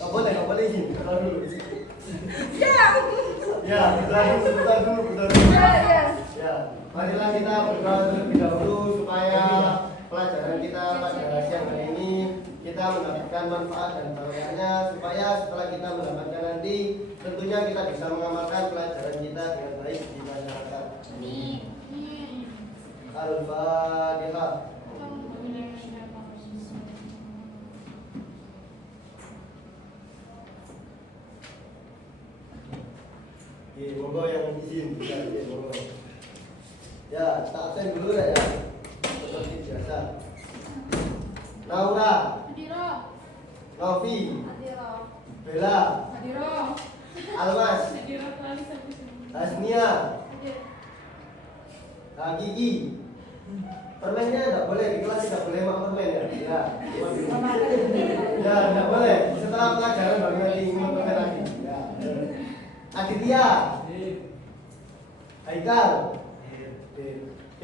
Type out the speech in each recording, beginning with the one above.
Nggak boleh izin. Berdoa dulu. Ya. Ya, berdoa dulu. Ya, marilah kita berdoa terlebih dahulu supaya pelajaran kita pada siang hari ini kita mendapatkan manfaat dan barokahnya, supaya setelah kita mendapatkan nanti tentunya kita bisa mengamalkan pelajaran kita dengan baik di masyarakat. Amin. Al-Fatihah. Monggo yang izin monggo. Ya, tak absen dulu ya. Seperti biasa. Naura, Hadiro. Novi, Hadiro. Bella, Hadiro. Almas, Hadiro. Hasnia, Gigi. Permennya enggak boleh di kelas, tidak boleh makan permen ya. Ya. Ya, enggak boleh. Setelah pelajaran baru nanti makan permen lagi. Ya. Aditya, Haikal,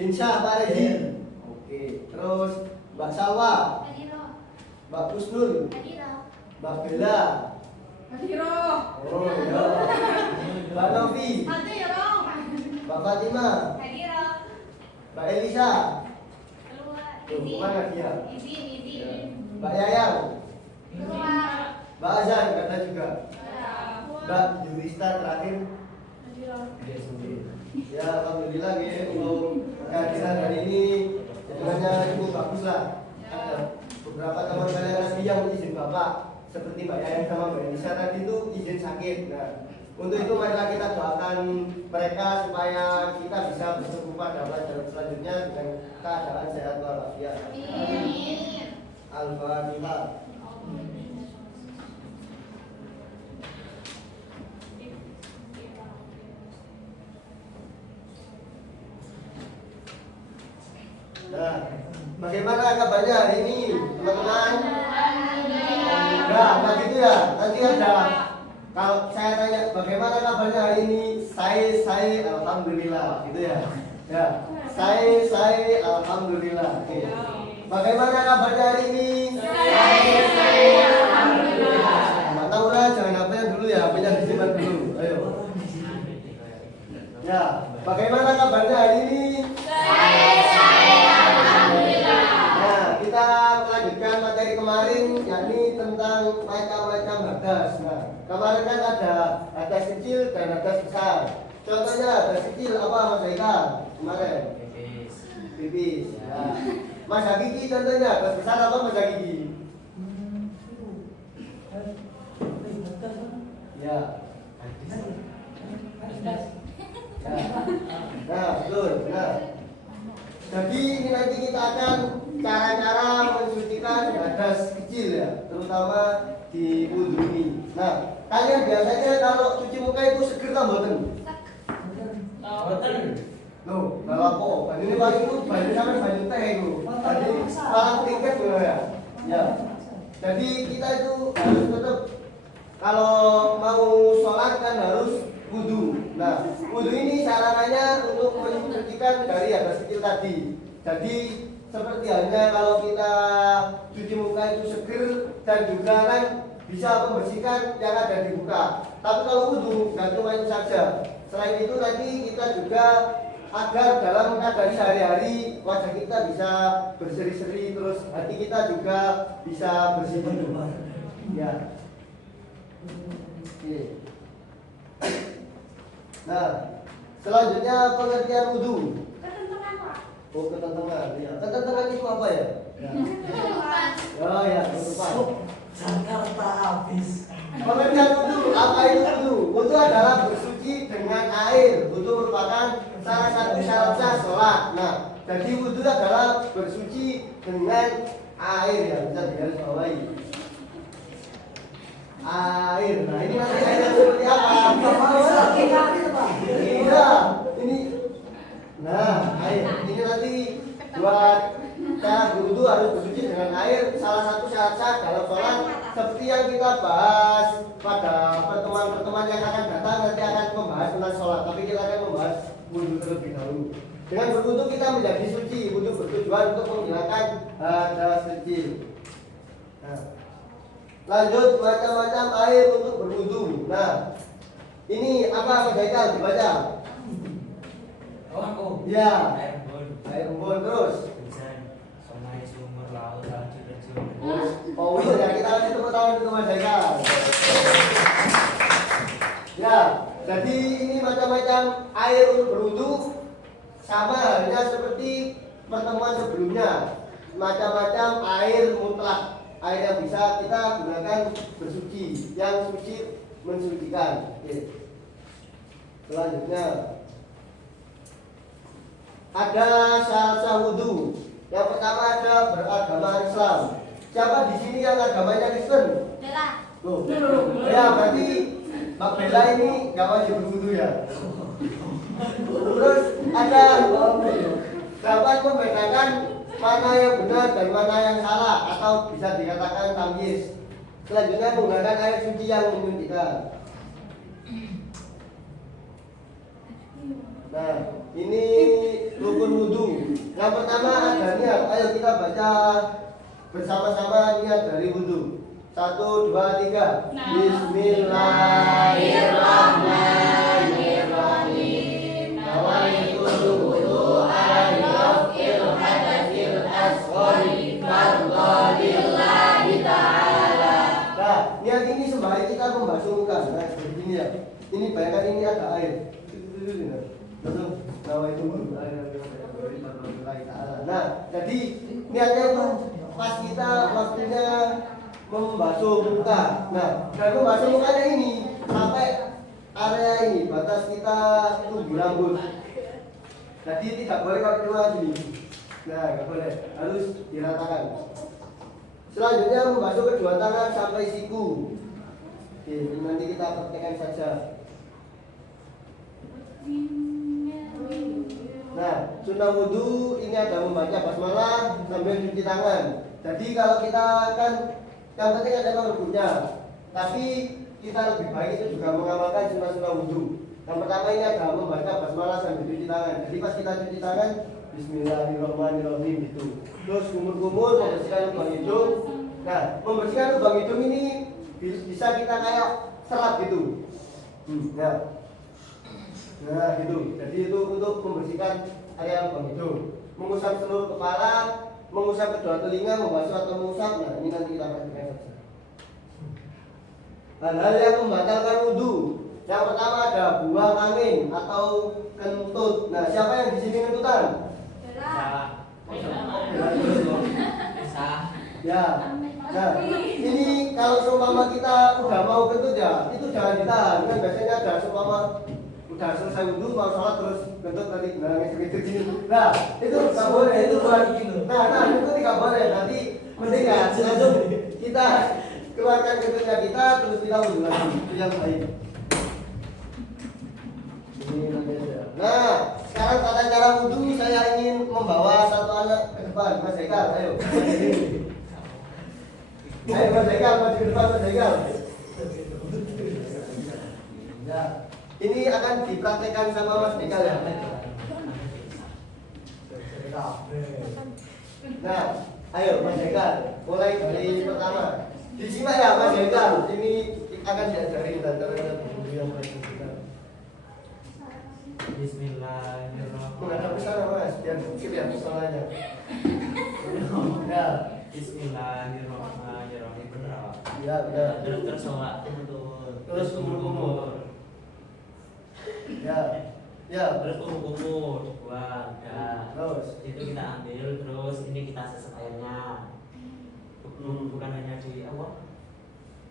Insya, Pak Rezi. Oke. Terus Mbak Salwa, Hadiro. Mbak Kusnul, Hadiro. Mbak Bella. Hadiro. Oh ya. Mbak Novi, Hadiro. Mbak Fatima, Hadiro. Mbak Elisa. Keluar. Tuh, mana dia? Izin. Ya. Mbak Yayang, Keluar. Mbak Azan kata juga. Mbak Yurista terakhir. Hadiro. Ya, alhamdulillah ya untuk kehadiran hari ini sebenarnya itu bagus lah. Ada beberapa teman kalian tadi yang izin bapak seperti Mbak Yayang sama Mbak Elisa tadi itu izin sakit. Nah, untuk itu marilah kita doakan mereka supaya kita bisa bertemu pada pelajaran selanjutnya dengan keadaan sehat walafiat. Amin. Al-Fatihah. Nah, bagaimana kabarnya hari ini, teman-teman? Nah gitu ya. Nanti ada, kalau saya tanya bagaimana kabarnya hari ini, saya alhamdulillah, gitu ya. Ya, saya alhamdulillah. Oke. Bagaimana kabarnya hari ini? Saya alhamdulillah. Mbak Naura, jangan HP-nya dulu ya, HP-nya disimpan dulu. Ayo. Ya, bagaimana kabarnya hari ini? Nah, kita melanjutkan materi kemarin, yakni tentang macam-macam hadas. Nah, kemarin kan ada hadas kecil dan hadas besar. Contohnya hadas kecil apa Mas Haikal kemarin? Pipis. Ya. Mas Hakiki contohnya hadas besar apa Mas Hakiki? Ya. Ya. Nah, betul. Nah, jadi ini nanti kita akan cara-cara mensucikan hadas kecil ya, terutama di wudhu ini. Nah, kalian biasanya kalau cuci muka itu seger tak mboten? Loh, kalau apa? Banyu ini paling itu banyu sampai banyu teh itu. Jadi malah tiket loh ya. Ya. Jadi kita itu harus tetap kalau mau sholat kan harus wudhu. Nah, wudhu ini sarananya untuk mensucikan dari hadas kecil tadi. Jadi seperti halnya kalau kita cuci muka itu seger dan juga kan bisa membersihkan yang ada di muka. Tapi kalau wudhu nggak cuma itu saja. Selain itu nanti kita juga agar dalam keadaan sehari-hari wajah kita bisa berseri-seri, terus hati kita juga bisa bersih. Ya. Oke. Nah, selanjutnya pengertian wudhu. Ketentuan Pak. Oh, ketentuan. Ya. Ketentuan itu apa ya? Ya. Oh ya, ketentuan. Jakarta habis. Pengertian wudhu, apa itu wudhu? Wudhu adalah bersuci dengan air. Wudhu merupakan salah satu syarat sah sholat. Nah, jadi wudhu adalah bersuci dengan air ya, bisa digarisbawahi. Air. Nah, ini nanti airnya seperti apa? Iya, ini. Nah, air. Ini nanti buat cara berwudhu harus bersuci dengan air. Salah satu syarat sah dalam sholat seperti yang kita bahas pada pertemuan-pertemuan yang akan datang, nanti akan membahas tentang sholat. Tapi kita akan membahas wudhu terlebih dahulu. Dengan berwudhu kita menjadi suci. Wudhu bertujuan untuk menghilangkan hadas kecil. Lanjut, macam-macam air untuk berwudu. Nah, ini apa Mas Haikal? Dibaca. Oh, aku. Ya. Air embun. Air embun terus. Hujan, sungai, sumur, laut, salju, terjun. Oh iya, kita kasih tepuk tangan untuk Mas Haikal. Ya, jadi ini macam-macam air untuk berwudu sama halnya seperti pertemuan sebelumnya. Macam-macam air mutlak, air yang bisa kita gunakan bersuci, yang suci mensucikan. Oke. Selanjutnya ada syarat wudu. Yang pertama ada beragama Islam. Siapa di sini yang agamanya Kristen? Bella. Loh. Ya berarti Mbak Bella ini nggak wajib berwudu ya. Terus ada dapat membedakan mana yang benar dan mana yang salah atau bisa dikatakan tamyiz. Selanjutnya menggunakan air suci yang menyuntikkan. Nah, ini rukun wudu. Yang pertama ada niat. Ayo kita baca bersama-sama niat dari wudu. 1, 2, 3. Bismillahirrahmanirrahim. Nawaitul wudu'a liraf'il hadatsil asghari fardhalillahi ta'ala. Nah, niat ini sembari kita membasuh muka. Nah, seperti ini ya. Ini bayangkan ini ada air. Betul. Nawaitul wudu'a liraf'il hadatsil ta'ala. Nah, jadi niatnya itu pas kita waktunya membasuh muka. Nah, dan membasuh mukanya ini sampai area ini batas kita tumbuh rambut. Jadi tidak boleh pakai cuma sini. Nah, nggak boleh, harus diratakan. Selanjutnya membasuh kedua tangan sampai siku. Oke, ini nanti kita praktekkan saja. Nah, sunnah wudhu ini ada membaca basmalah sambil cuci tangan. Jadi kalau kita kan yang penting adalah rukunnya, tapi kita lebih baik itu juga mengamalkan sunnah-sunnah wudhu. Yang pertama ini ada membaca basmalah sambil cuci tangan. Jadi pas kita cuci tangan, Bismillahirrahmanirrahim gitu. Terus kumur-kumur membersihkan lubang hidung. Nah, membersihkan lubang hidung ini bisa kita kayak serap gitu. Nah gitu. Jadi itu untuk membersihkan area lubang hidung. Mengusap seluruh kepala, mengusap kedua telinga, membasuh atau mengusap. Nah ini nanti kita praktikkan saja. Hal-hal yang membatalkan wudhu. Yang pertama ada buang angin atau kentut. Nah siapa yang di sini kentutan? Ya. Nah ini kalau seumpama kita udah mau kentut ya, itu jangan ditahan. Kan biasanya ada seumpama udah selesai wudhu mau sholat terus kentut tadi gitu gini. Nah itu nggak boleh, itu bukan. Nah itu tidak boleh. Nanti mending ya langsung kita keluarkan kentutnya kita terus kita wudhu lagi. Itu yang baik. Nah sekarang tata cara wudhu saya ingin membawa satu anak ke depan. Mas Haikal, ayo. Ayo Mas Haikal, maju ke depan Mas Haikal. Ya. Ini akan dipraktekkan sama Mas Haikal ya. Nah, ayo Mas Haikal, mulai dari pertama. Disimak ya Mas Haikal. Ini akan diajari tata-tata wudhu yang baik. Bismillahirrahmanirrahim. Menghadap ke sana Mas, biar kelihatan soalnya. Ya. Bismillahirrahmanirrahim. Benar. Ya, benar. Terus sholat. Terus kumur-kumur. Ya. Ya, Terus kumur dibuang. Ya. terus. Itu kita ambil, terus ini kita sesek airnya. Bukan hanya di apa?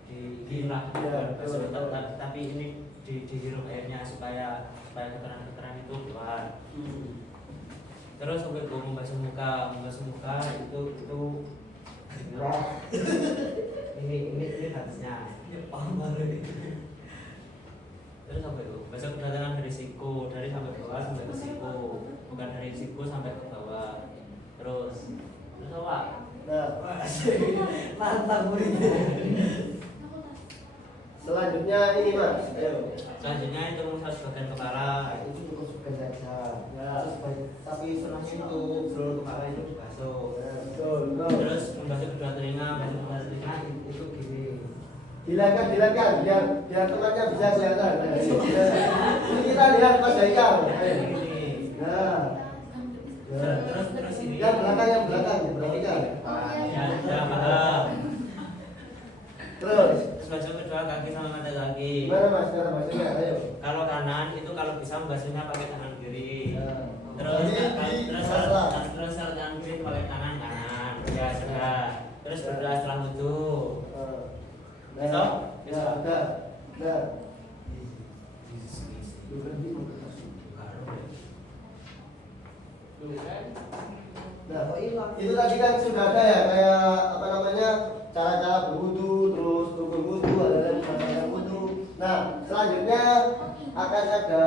Dihirup Ya, tapi ini dihirup airnya supaya kotoran-kotoran itu keluar. Terus sampai gue membasuh muka itu ini harusnya. Terus sampai itu basuh kedatangan dari siku, dari sampai bawah sampai ke siku, bukan dari siku sampai ke bawah. Terus apa? Nah, Mantap murid. selanjutnya ini Mas. Ayo. Selanjutnya itu mengusap bagian kepala. Itu cukup suka saja. Ya, Tapi setelahnya itu seluruh kepala itu dibasuh. betul. Terus membasuh kedua telinga itu gini. Dilakukan biar temannya bisa kelihatan. Ini kita lihat Mas Haikal. Nah. Terus ini. Yang belakang perhatikan. Ya paham. Terus Basuh kedua kaki sama mata kaki. gimana Mas? Cara basuhnya? Ayo. Kalau kanan itu kalau bisa basuhnya pakai tangan kiri. Nah. Terus Salah. terus tangan kiri pakai kanan. Ya sudah. Terus berdoa setelah wudhu. Bisa? Bisa. Udah. Nah. Nah, itu tadi kan sudah ada ya kayak apa namanya cara-cara berwudu, terus rukun wudu, ada cara wudu. Nah, selanjutnya akan ada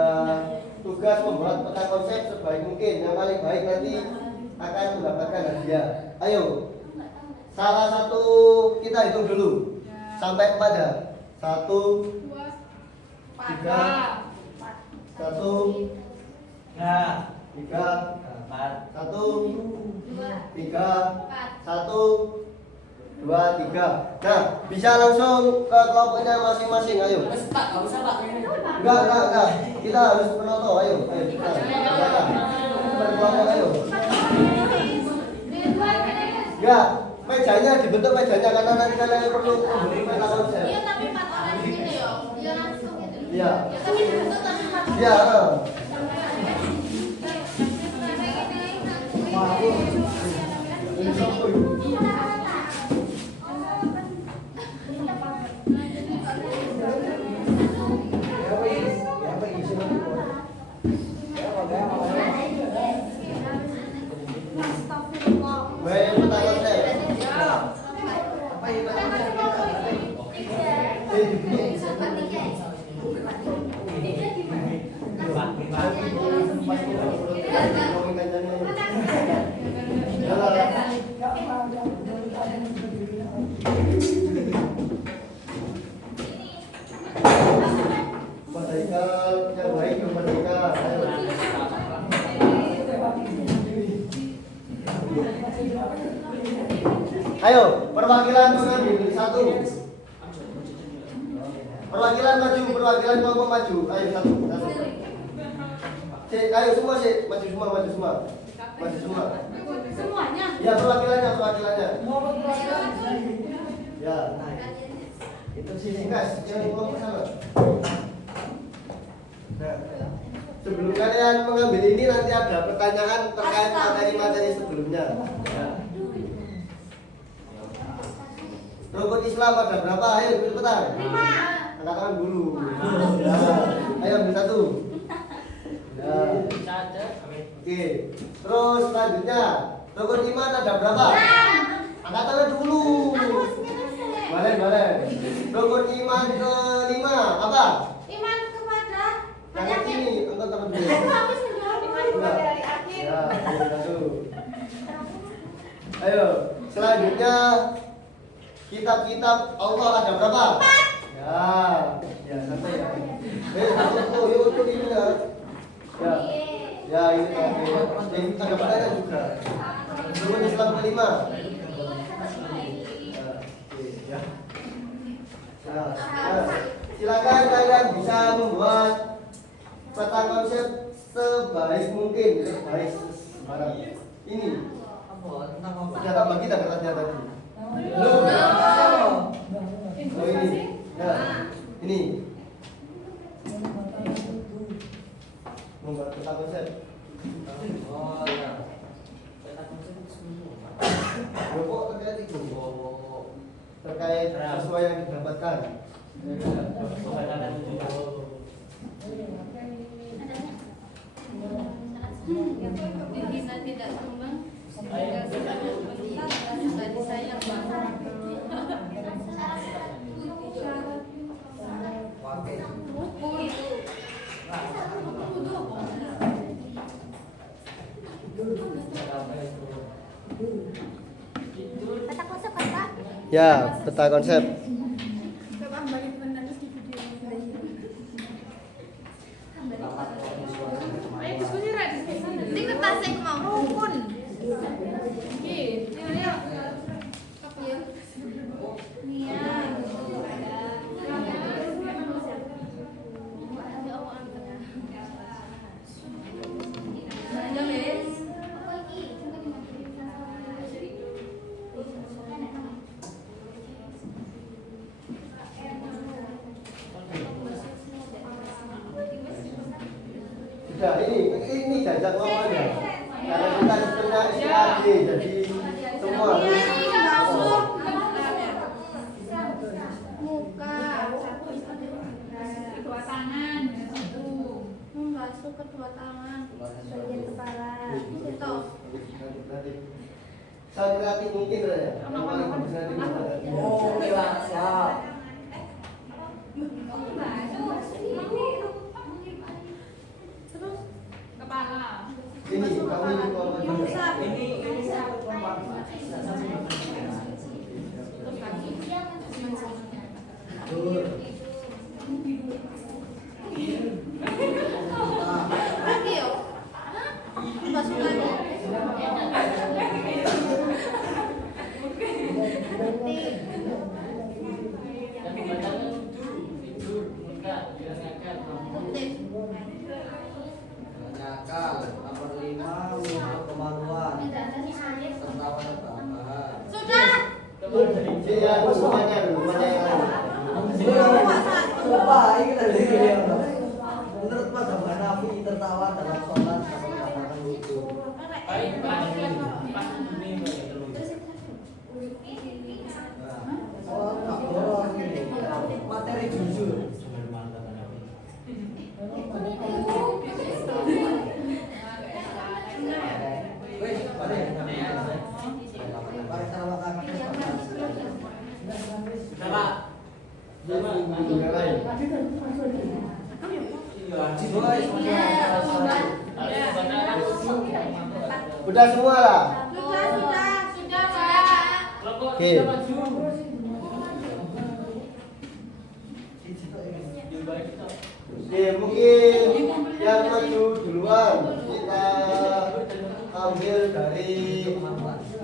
tugas membuat peta konsep sebaik mungkin. Yang paling baik nanti akan mendapatkan hadiah. Ayo, salah satu kita hitung dulu sampai 4 ya. 1, 3, 1, Ya. 3, 4. 1, 3, 1, 2, 3. Nah, bisa langsung ke kelompoknya masing-masing. Ayo. Pak, nggak usah Pak. Enggak. Kita harus penonton. Ayo. Kita. Berkelompok ayo. Enggak. Mejanya dibentuk mejanya karena nanti kalian perlu memberi peta konsep. Iya, tapi 4 orang di sini ya. Iya langsung gitu. Iya. Ya, tapi dibentuk tapi 4 orang. Iya. Baik, peta konsep. Mas Haikal, yang baik yang Mas Haikal. Ayo, perwakilan mengambil 1. Perwakilan maju, perwakilan kelompok maju. Ayo 1. Ayo semua sih, maju semua. Semuanya. Ya perwakilannya. Ya. Itu sini guys, jangan kelompok sana. Nah, sebelum kalian mengambil ini nanti ada pertanyaan terkait materi-materi sebelumnya. Ya. Rukun Islam ada berapa? Ayo cepetan. 5. Angkat tangan dulu. Ya. Ayo ambil 1. Ya. Oke. Terus selanjutnya rukun iman ada berapa? Angkat tangan dulu. Balen. Rukun iman ke-5 apa? Iman kepada Angkat sini, angkat tangan dulu. habis menjawab iman kepada hari akhir. Ya, ambil 1. Ayo, selanjutnya kitab-kitab Allah ada berapa? 4. Ya santai ya. Yuk ini ya. Ya ini tadi. Ini ada pertanyaan juga. Rukun Islam ke-5. Ya. Nah, silakan kalian bisa membuat peta konsep sebaik mungkin, sebaik sembarang. Ini. Sudah tak bagi tak kertasnya tadi? Oh ini. Ya. Ini. Membuat peta konsep. Oh ya. Peta konsep itu semua. Kok terkait itu? Terkait sesuai yang didapatkan. Kita tidak tumbang, tidak sudah disayang Peta konsep kan Pak? Ya, peta konsep. Ini kertasnya aku mau rukun. Nah, ini jajak ngomongnya. Karena kita sistemnya SKG, jadi semua harus Muka. Kedua tangan. Satu. Membasuh kedua tangan. Bagian kepala. Itu. saya berarti mungkin ya. Oh, dewasa. Terus kepala. Ini kamu ini ngomong juga. Ini Terus kaki. Betul. Lagi yo. Membasuh lagi. nakal, nomor 5 untuk kemaluan, tertawa tertawa. Sudah. Iya, semuanya dulu, mana yang lain? Coba ini tadi menurut Mas Abang Nafi tertawa dalam sholat sama katakan lucu. Oh, tak bohong ini. Materi jujur. Wes, balik. Balik sama kakak. Yang lain. Udah semua lah. Sudah. Oke. Oke, mungkin yang maju duluan kita ambil dari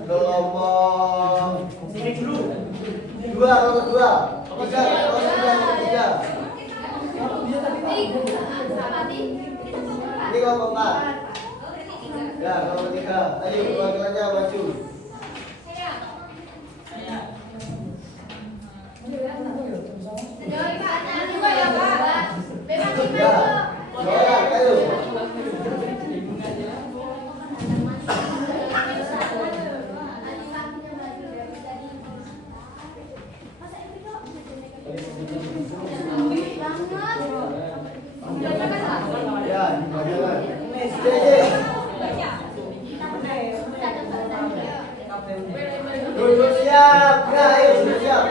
kelompok dua, nomor 2, 3, nomor 3. Ini kelompok 4. Ya, kelompok 3. Ayo, perwakilannya maju. Ya, jualan, ayo. Ya, jualan. Dulu siap, ya, ayo, siap.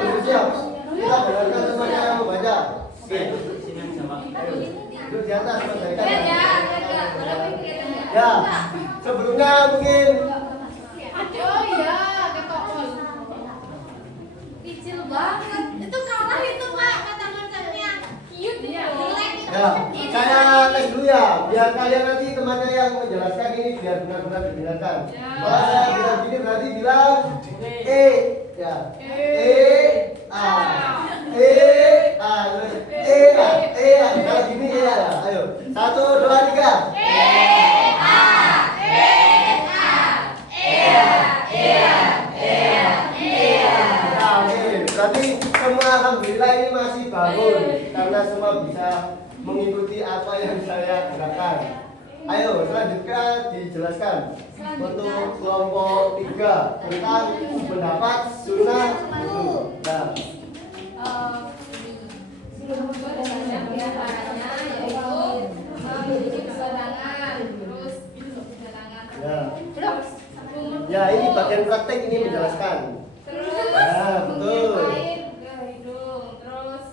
Kita dengarkan semuanya yang membaca. Oke. Duduk di atas, ya, sebelumnya mungkin Kecil banget. Itu kalah itu Pak, kata konsepnya. Cute dia. ya, saya tes dulu ya, biar kalian nanti temannya yang menjelaskan ini biar benar-benar didengarkan. Kalau saya bilang gini berarti bilang ya, A, kalau gini ya, ayo, 1, 2, 3. Nah, oke. Berarti semua alhamdulillah ini masih bangun karena semua bisa mengikuti apa yang saya gerakan. Ayo selanjutnya dijelaskan untuk kelompok 3 tentang pendapat sunnah itu. Nah, Diantaranya yaitu mencuci kedua tangan, terus ya. terus Ya, ini bagian praktek ini menjelaskan. Ya, betul. mengirim air ke hidung, terus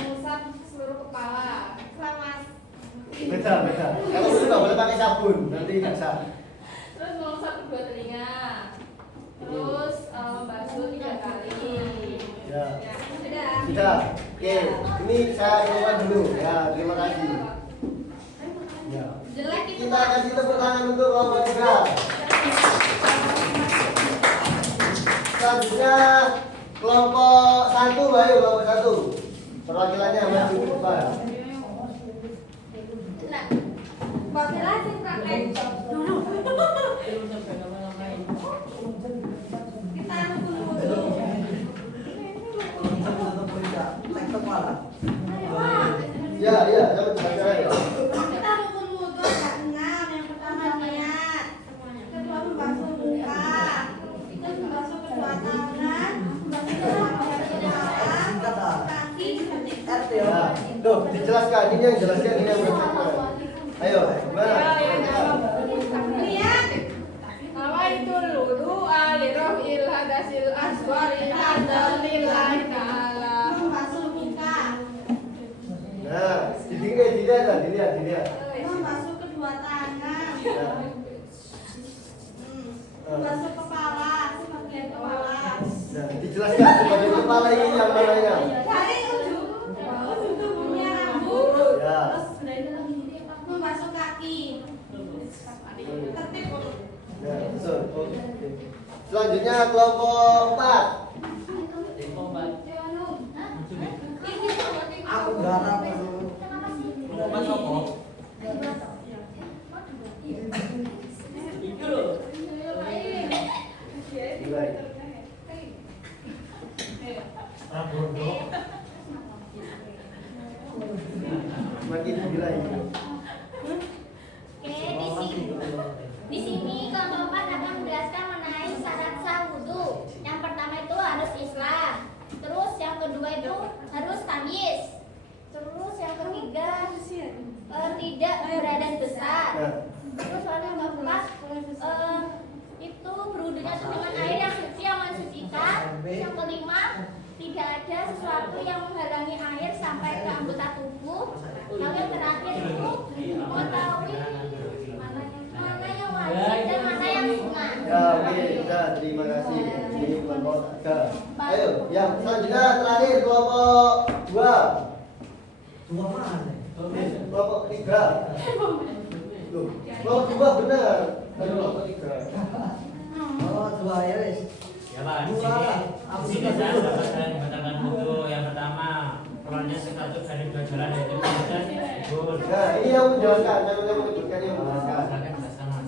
mengusap seluruh kepala. Selamat. Beda. Kalau itu nggak boleh pakai sabun, nanti nggak sah. Terus mengusap kedua telinga. Terus membasuh 3 kali. Ya. Sudah. Sudah. Oke, ini saya keluar dulu. Ya, terima kasih. Ya. Jelek itu Kita Pak. kasih tepuk tangan untuk kelompok 3. Selanjutnya kelompok 1, ayo kelompok 1. Perwakilannya maju ke depan. Nah, Pak Bella sih praktek dulu. Kita tunggu dulu. Ya, sama coba ya. Kita rukun wudhu agak ya. Nah, tuh dijelaskan ini yang jelaskan ini yang berjelaskan. Ayo, gimana? Lihat. Nama itu lulu aliroh ilhadasil aswari hadalillahi ta'ala. Masuk Mika. Nah, dilihat. Membasuh kedua tangan. Nah, Membasuh kepala, sebagian kepala. nah, dijelaskan sebagai kepala ini yang mananya? Dari ujung tubuhnya rambut. Ya. Terus membasuh kaki. Tertib. Nah, betul. Oke. Selanjutnya kelompok 4. Aku garap dulu. Kelompok apa? Mulai. Rabondo. Makin gila ini. Oke, di sini kelompok 4 akan menjelaskan mengenai syarat sah wudhu. Yang pertama itu harus Islam. Terus yang kedua itu harus tamyiz. Terus yang ketiga tidak berhadas besar. Nah, Terus yang keempat itu berwudunya itu dengan air yang suci yang mensucikan. Yang kelima tidak ada sesuatu yang menghalangi air sampai ke anggota tubuh. Lalu yang terakhir itu mengetahui mana yang wajib dan mana yang sunnah. ya oke, sudah terima kasih. Ini kelompok 3. Ayo, yang selanjutnya terakhir kelompok 2. Dua mana? Kelompok 3. Loh, kelompok 2 benar. Ayo kelompok 3. Oh, dua ya wis. Ya Pak, di sini saya dapatkan dikatakan wudhu. Yang pertama, perannya satu dari 2 jalan yaitu dan kubur. Nah, ini yang menjelaskan, yang menyebutkan yang menjelaskan. Silakan jelaskan Mas.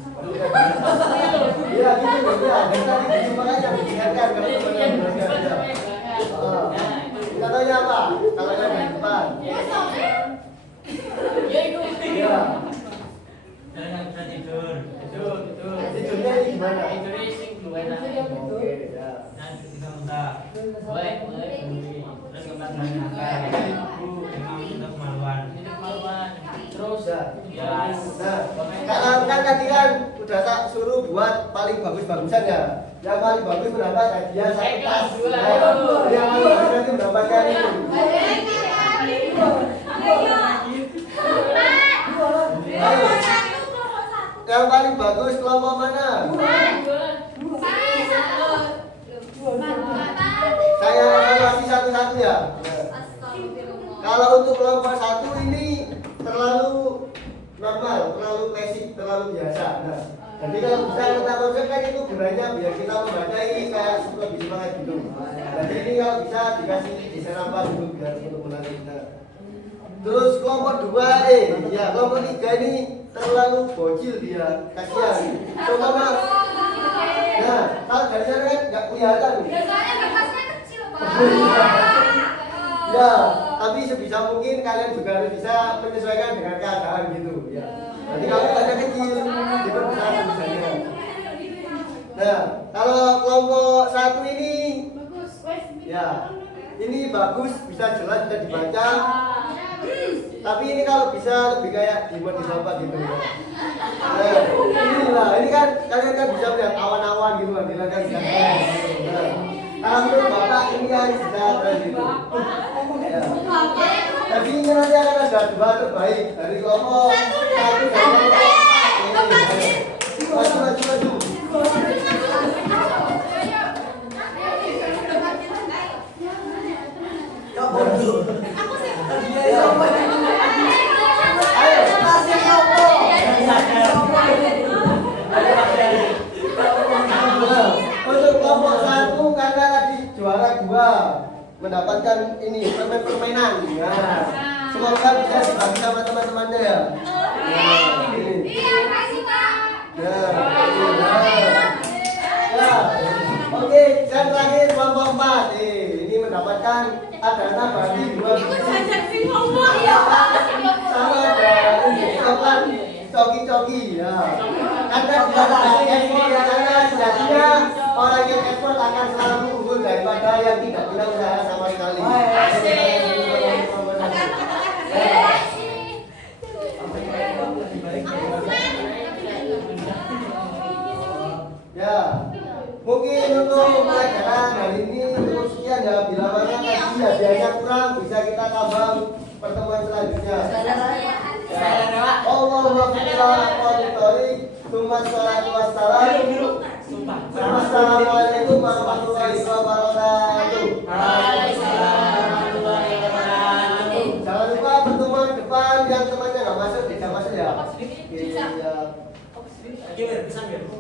Iya, gitu ya. Dan tadi gitu makanya mendengarkan kalau teman yang menjelaskan. Kita tanya apa? Kalau yang di depan. Iya. Saya nggak bisa tidur. Tidurnya ini gimana? Oke, ya. Nah, kita minta baik. Terus keempat makan. Lima untuk kemaluan. Terus ya. Ya. Nah, kan tadi kan udah tak suruh buat paling bagus-bagusan ya. Yang paling bagus mendapat hadiah satu tas. Nah, yang paling bagus nanti mendapatkan itu. Ayo. Yang paling bagus kelompok mana? Saya evaluasi satu-satu ya. Kalau untuk kelompok 1 ini terlalu normal, terlalu basic, terlalu biasa. Nah, jadi kalau bisa kita konsepkan itu gunanya biar kita membaca ini kayak lebih semangat gitu. Jadi ini kalau bisa dikasih desain apa dulu biar untuk menarik kita. Terus kelompok 2 ya kelompok 3 ini terlalu bocil dia, kasihan. Coba mas. Nah, kalau dari sana kan nggak kelihatan. Biasanya kertasnya kecil, Pak. Ya, tapi sebisa mungkin kalian juga harus bisa menyesuaikan dengan keadaan gitu. Ya. Jadi kalau ada kecil, diperbesar tulisannya. Nah, kalau kelompok 1 ini, ya, ini bagus, bisa jelas, bisa dibaca. Tapi ini kalau bisa lebih kayak di apa gitu ya. Nah, ini kan kalian kan bisa lihat awan-awan gitu kan, kan bisa. Nah, kalau menurut bapak ini kan bisa terus gitu. Ya. Jadi ini nanti akan ada 2 terbaik dari kelompok 1 dan kelompok 4. Maju. Ayo, kasih kelompok. Untuk kelompok 1 karena tadi juara 2 mendapatkan ini permainan. Nah, semoga bisa dibagi sama teman-temannya ya. Nah, ini. Iya, kasih, Pak. Ya. Oke, dan terakhir kelompok 4. Ini mendapatkan ada nabati 2 biji. Sama ada ini coklat coki-coki ya. Karena tidak ada ekspor ya, karena sejatinya orang yang ekspor akan selalu unggul daripada yang tidak punya usaha sama sekali. hadiahnya kurang, bisa kita tambah pertemuan selanjutnya. Allahumma sholli wassalam. Assalamualaikum warahmatullahi wabarakatuh. Jangan lupa pertemuan depan yang temannya nggak masuk, tidak masuk ya. Iya. Oke, pesan ya.